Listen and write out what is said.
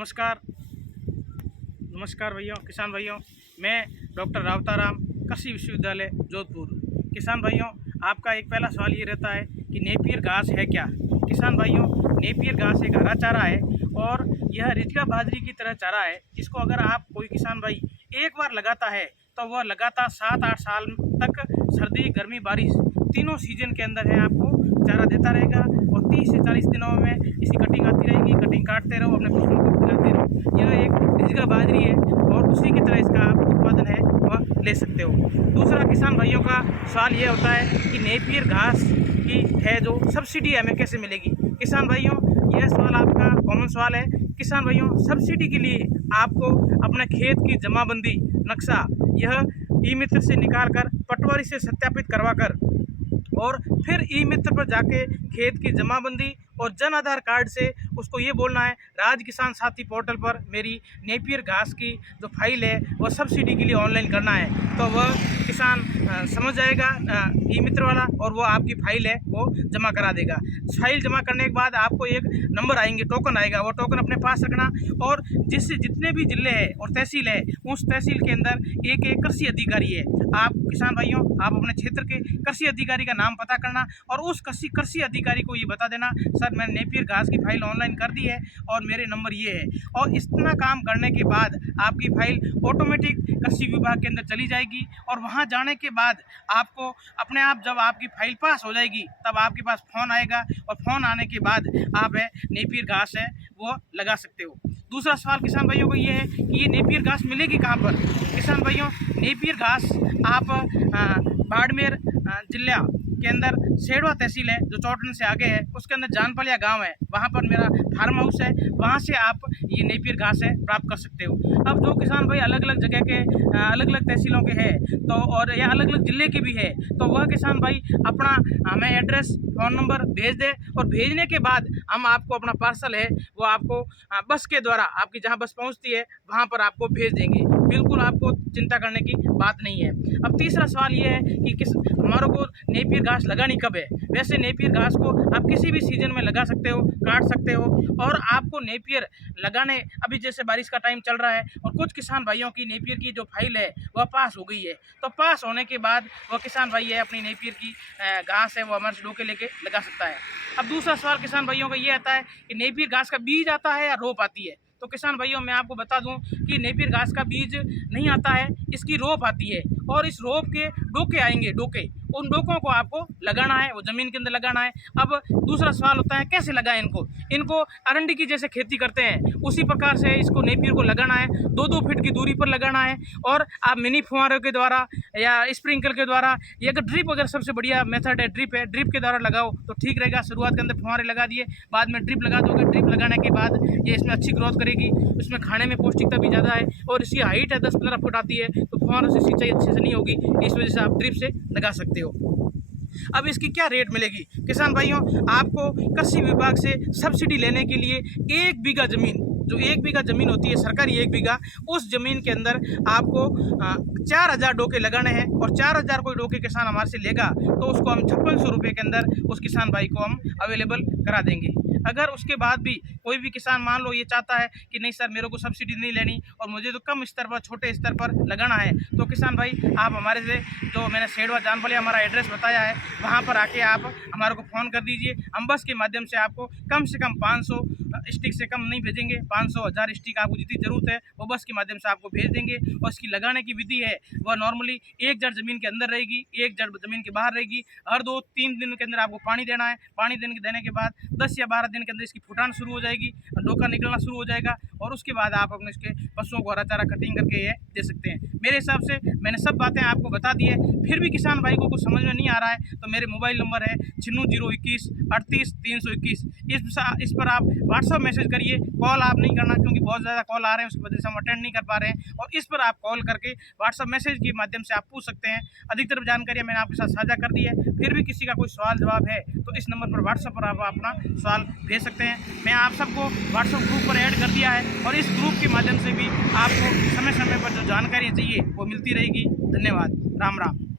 नमस्कार नमस्कार भैया किसान भाइयों, मैं डॉक्टर रावताराम, कृषि विश्वविद्यालय जोधपुर। किसान भाइयों, आपका एक पहला सवाल ये रहता है कि नेपियर घास है क्या। किसान भाइयों, नेपियर घास एक हरा चारा है और यह रिजगा बाजरी की तरह चारा है। इसको अगर आप कोई किसान भाई एक बार लगाता है तो वह लगातार 7-8 साल तक सर्दी, गर्मी, बारिश तीनों सीजन के अंदर है आपको चारा देता रहेगा और 30 से 40 दिनों में इसकी कटिंग आती रहेगी। कटिंग काटते रहो, अपने फसलों को खिलाते रहो। यह एक रिजगा बाजरी है और उसी की तरह इसका आप उत्पादन है वह ले सकते हो। दूसरा किसान भाइयों का सवाल ये होता है कि नेपियर घास की है जो सब्सिडी हमें कैसे मिलेगी। किसान भाइयों, यह सवाल आपका कॉमन सवाल है। किसान भाइयों, सब्सिडी के लिए आपको अपने खेत की जमाबंदी नक्शा यह ई मित्र से निकालकर पटवारी से सत्यापित करवाकर और फिर ई मित्र पर जाके खेत की जमाबंदी और जन आधार कार्ड से उसको ये बोलना है राज किसान साथी पोर्टल पर मेरी नेपियर घास की जो फाइल है वह सब्सिडी के लिए ऑनलाइन करना है। तो वह किसान समझ जाएगा ई मित्र वाला और वो आपकी फाइल है वो जमा करा देगा। फाइल जमा करने के बाद आपको एक नंबर आएंगे, टोकन आएगा, वो टोकन अपने पास रखना और जिससे जितने भी जिले हैं और तहसील है उस तहसील के अंदर एक एक कृषि अधिकारी है। आप किसान भाइयों, आप अपने क्षेत्र के कृषि अधिकारी का नाम पता करना और उस कृषि अधिकारी को ये बता देना, सर मैंने नेपियर घास की फाइल ऑनलाइन कर दी है और मेरे नंबर ये है। और इतना काम करने के बाद आपकी फाइल ऑटोमेटिक कृषि विभाग के अंदर चली जाएगी और वहाँ जाने के बाद आपको अपने आप जब आपकी फाइल पास हो जाएगी तब आपके पास फ़ोन आएगा और फ़ोन आने के बाद आप नेपियर घास है वो लगा सकते हो। दूसरा सवाल किसान भाइयों को ये है कि ये नेपियर घास मिलेगी कहाँ पर। किसान भाइयों, नेपियर घास आप बाड़मेर जिला के अंदर सेड़वा तहसील है जो चौटन से आगे है, उसके अंदर जानपलिया गांव है, वहां पर मेरा फार्म हाउस है, वहां से आप ये नेपियर घास है प्राप्त कर सकते हो। अब जो किसान भाई अलग अलग जगह के अलग अलग तहसीलों के हैं तो और या अलग अलग ज़िले के भी है तो वह किसान भाई अपना हमें एड्रेस, फ़ोन नंबर भेज दे और भेजने के बाद हम आपको अपना पार्सल है वो आपको बस के द्वारा आपकी जहाँ बस पहुँचती है वहाँ पर आपको भेज देंगे। बिल्कुल आपको चिंता करने की बात नहीं है। अब तीसरा सवाल ये है कि हमारे को नेपियर घास लगानी कब है। वैसे नेपियर घास को आप किसी भी सीजन में लगा सकते हो, काट सकते हो और आपको नेपियर लगाने अभी जैसे बारिश का टाइम चल रहा है और कुछ किसान भाइयों की नेपियर की जो फाइल है वह पास हो गई है, तो पास होने के बाद वह किसान भाई है अपनी नेपियर की घास है वो हमारे से डोके लेके लगा सकता है। अब दूसरा सवाल किसान भाइयों का ये आता है कि नेपियर घास का बीज आता है या रोप आती है। तो किसान भाइयों, मैं आपको बता दूं कि नेपियर घास का बीज नहीं आता है, इसकी रोप आती है और इस रोप के डोके आएंगे, डोके, उन डोकों को आपको लगाना है, वो ज़मीन के अंदर लगाना है। अब दूसरा सवाल होता है कैसे लगाएं इनको अरंडी की जैसे खेती करते हैं उसी प्रकार से इसको नेपियर को लगाना है। 2-2 फीट की दूरी पर लगाना है और आप मिनी फुहारों के द्वारा या स्प्रिंकल के द्वारा या अगर ड्रिप, अगर सबसे बढ़िया मेथड है ड्रिप के द्वारा लगाओ तो ठीक रहेगा। शुरुआत के अंदर फुहारे लगा दिए, बाद में ड्रिप लगा दोगे, ड्रिप लगाने के बाद ये इसमें अच्छी ग्रोथ करेगी, इसमें खाने में पौष्टिकता भी ज़्यादा है और इसकी हाइट है 10-15 फुट आती है तो फुहारों से सिंचाई अच्छे से नहीं होगी, इस वजह से आप ड्रिप से लगा सकते हो। अब इसकी क्या रेट मिलेगी किसान भाइयों, आपको कृषि विभाग से सब्सिडी लेने के लिए 1 बीघा ज़मीन, जो 1 बीघा ज़मीन होती है सरकारी 1 बीघा, उस ज़मीन के अंदर आपको 4000 डोके लगाने हैं और 4000 कोई डोके किसान हमारे से लेगा तो उसको हम 5600 रुपये के अंदर उस किसान भाई को हम अवेलेबल करा देंगे। अगर उसके बाद भी कोई भी किसान मान लो ये चाहता है कि नहीं सर मेरे को सब्सिडी नहीं लेनी और मुझे तो कम स्तर पर, छोटे स्तर पर लगाना है, तो किसान भाई आप हमारे से, जो मैंने सेड़वा जानपलिया हमारा एड्रेस बताया है वहाँ पर आके आप हमारे को फ़ोन कर दीजिए। हम बस के माध्यम से आपको कम से कम 500 स्टिक से कम नहीं भेजेंगे, 500-1000 स्टिक आपको जितनी ज़रूरत है वो बस के माध्यम से आपको भेज देंगे। और इसकी लगाने की विधि है वह नॉर्मली 1 जड़ ज़मीन के अंदर रहेगी, 1 जड़ ज़मीन के बाहर रहेगी। हर 2-3 दिन के अंदर आपको पानी देना है। पानी देने के बाद 10 या 12 दिन के अंदर इसकी फुटान शुरू हो जाएगी, डोका निकलना शुरू हो जाएगा और उसके बाद आप अपने इसके पशुओं को हरा चारा कटिंग करके ये दे सकते हैं। मेरे हिसाब से मैंने सब बातें आपको बता दी है, फिर भी किसान भाई को कुछ समझ में नहीं आ रहा है तो मेरे मोबाइल नंबर है 9601 38 321। इस पर आप व्हाट्सअप मैसेज करिए, कॉल आप नहीं करना क्योंकि बहुत ज़्यादा कॉल आ रहे हैं उसकी वजह से हम अटेंड नहीं कर पा रहे हैं। और इस पर आप कॉल करके व्हाट्सअप मैसेज के माध्यम से आप पूछ सकते हैं। अधिकतर जानकारी मैंने आपके साथ साझा कर दी है, फिर भी किसी का कोई सवाल जवाब है तो इस नंबर पर व्हाट्सअप पर आप अपना सवाल भेज सकते हैं। मैं आप सबको व्हाट्सअप ग्रुप पर ऐड कर दिया है और इस ग्रुप के माध्यम से भी आपको समय समय पर जो जानकारी चाहिए वो मिलती रहेगी। धन्यवाद। राम राम।